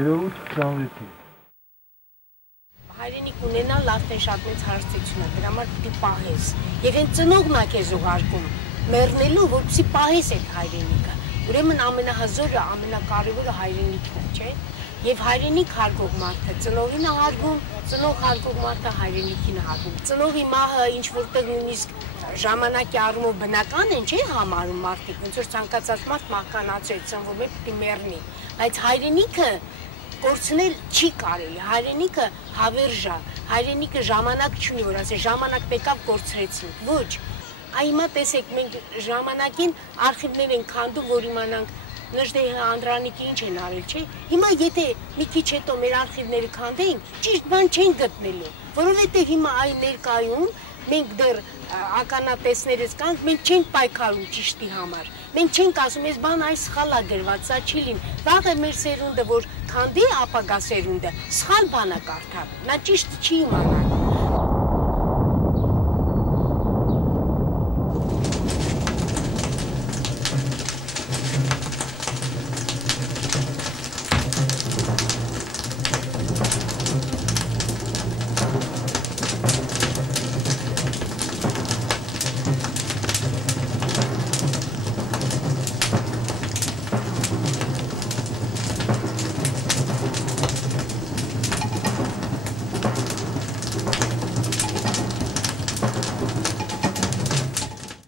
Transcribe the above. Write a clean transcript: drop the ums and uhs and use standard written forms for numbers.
Երևույթ 26 Հայրենիք ունենալ լավ շատ մեծ հարստություն է, դրա համար պիտի պահես։ Եվ այն ծնողն է քեզ ուղարկում մեռնելու, որպեսզի պահես այդ հայրենիքը։ Ուրեմն ամենահզորը, ամենակարևորը հայրենիքն է, չէ՞։ Եվ հայրենիք հարգող մարդը ծնողին է հարգում, ծնող հարգող մարդը հայրենիքին է հարգում։ Ծնողի մահը ինչ որտեղ նույնիսկ ժամանակի առումով բնական են, չէ՞ համարում մարդիկ, ոնց որ ցանկացած մարդ մահկանացել, ծնվում է, պիտի մեռնի։ Բայց հայրենիքը կորցնել չի կարելի, հայրենիքը հավերժ է, հայրենիքը ժամանակ չունի, որ ասե ժամանակ եկավ կորցրեցինք, ոչ։ Այ հիմա տեսեք, մենք ժամանակին արխիվներ ենք քանդում, որ իմանանք Նժդեհ Անդրանիկը ինչ են արել, չէ։ Հիմա եթե մի քիչ հետո մեր արխիվները քանդեինք, ճիշտ բան չեն գտնելու, որովհետև հիմա այ ներկայում մենք դեռ ականատեսներս կանք, մենք չենք պայքարում ճիշտի համար։ Մենք չենք ասում, այս բան այս սխալ է գրված, սա չի լինի։ Վաղը մեր սերունդը, որ քանդի ապագա սերունդը, սխալ բան է կարդալ, նա ճիշտ չի իմանալ։